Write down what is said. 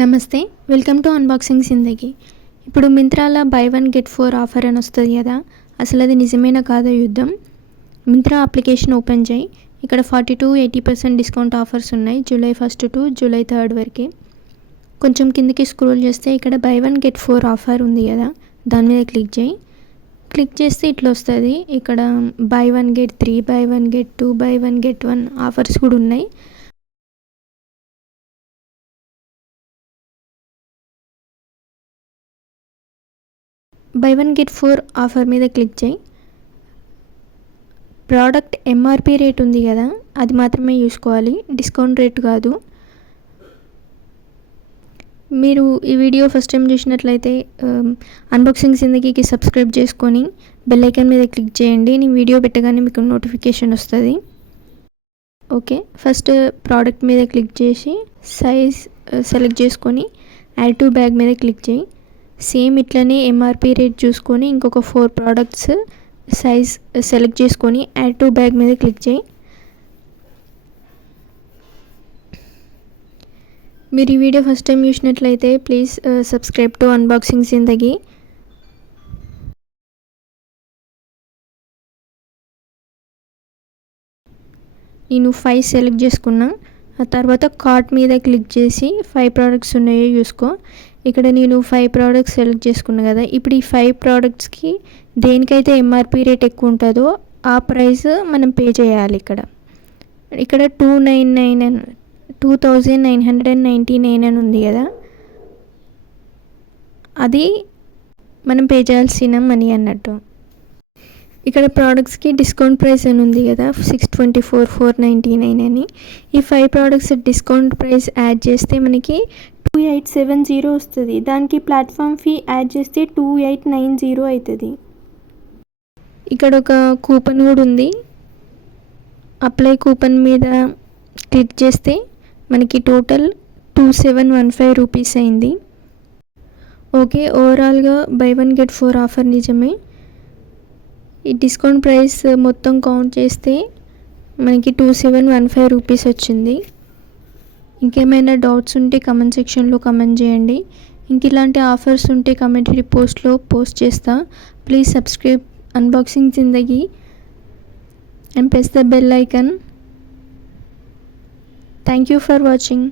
నమస్తే, welcome to unboxing జిందగీ. ఇప్పుడు మింత్రాలో by 1 get 4 offer అని వస్తుంది కదా, అసలు అది నిజమేనా కాదో యుద్ధం. మింత్రా అప్లికేషన్ ఓపెన్ చేయి. ఇక్కడ 40% డిస్కౌంట్ ఆఫర్స్ ఉన్నాయి జూలై 1 టు జూలై 3 వరకు. కొంచెం కిందకి స్క్రోల్ చేస్తే ఇక్కడ బై 1 గెట్ 4 ఆఫర్ ఉంది కదా, దాని మీద క్లిక్ చేయి. క్లిక్ చేస్తే ఇట్లా వస్తుంది. ఇక్కడ by 1 get 3, by 1 get 2, by 1 get 1 offers కూడా ఉన్నాయి. బై 1 గెట్ 4 ఆఫర్ మీద క్లిక్ చేయి. ప్రోడక్ట్ ఎంఆర్పి రేట్ ఉంది కదా, అది మాత్రమే చూసుకోవాలి, డిస్కౌంట్ రేట్ కాదు. మీరు ఈ వీడియో ఫస్ట్ టైం చూసినట్లయితే అన్బాక్సింగ్ జిందగీకి సబ్స్క్రైబ్ చేసుకొని బెల్ ఐకాన్ మీద క్లిక్ చేయండి. నేను వీడియో పెట్టగానే మీకు నోటిఫికేషన్ వస్తుంది. ఓకే, ఫస్ట్ ప్రోడక్ట్ మీద క్లిక్ చేసి సైజ్ సెలెక్ట్ చేసుకొని యాడ్ టు బ్యాగ్ మీద క్లిక్ చేయి. సేమ్ ఇట్లనే ఎంఆర్పి రేట్ చూసుకొని ఇంకొక 4 ప్రోడక్ట్స్ సైజ్ సెలెక్ట్ చేసుకొని యాడ్ టు బ్యాగ్ మీద క్లిక్ చేయి. మీరు ఈ వీడియో ఫస్ట్ టైం చూసినట్లయితే ప్లీజ్ సబ్స్క్రైబ్ టు అన్బాక్సింగ్ జిందగీ. నేను 5 సెలెక్ట్ చేసుకున్నా. ఆ తర్వాత కార్ట్ మీద క్లిక్ చేసి 5 ప్రోడక్ట్స్ ఉన్నాయో చూసుకో. ఇక్కడ నేను 5 ప్రోడక్ట్స్ సెలెక్ట్ చేసుకున్నా కదా. ఇప్పుడు ఈ 5 ప్రోడక్ట్స్కి దేనికైతే ఎంఆర్పి రేట్ ఎక్కువ ఉంటుందో ఆ ప్రైస్ మనం పే చేయాలి. ఇక్కడ 2999 అని ఉంది కదా, అది మనం పే చేయాల్సిన మనీ అన్నట్టు. ఇక్కడ ప్రోడక్ట్స్కి డిస్కౌంట్ ప్రైస్ అని ఉంది కదా, 624, 499 అని. ఈ 5 ప్రోడక్ట్స్ డిస్కౌంట్ ప్రైస్ యాడ్ చేస్తే మనకి 2870 వస్తుంది. దానికి ప్లాట్ఫామ్ ఫీ యాడ్ చేస్తే 2890 అవుతుంది. ఇక్కడ ఒక కూపన్ కూడా ఉంది. అప్లై కూపన్ మీద క్లిక్ చేస్తే మనకి టోటల్ 2715 రూపీస్ అయింది. ఓకే, ఓవరాల్గా బై 1 గెట్ 4 ఆఫర్ నిజమే. ఈ డిస్కౌంట్ ప్రైస్ మొత్తం కౌంట్ చేస్తే మనకి 2715 రూపీస్ వచ్చింది. ఇంకేమైనా డౌట్స్ ఉంటే కమెంట్ సెక్షన్లో కమెంట్ చేయండి. ఇంక ఇలాంటి ఆఫర్స్ ఉంటే కమ్యూనిటీ పోస్ట్లో పోస్ట్ చేస్తా. Please subscribe unboxing Zindagi and press the bell icon. Thank you for watching.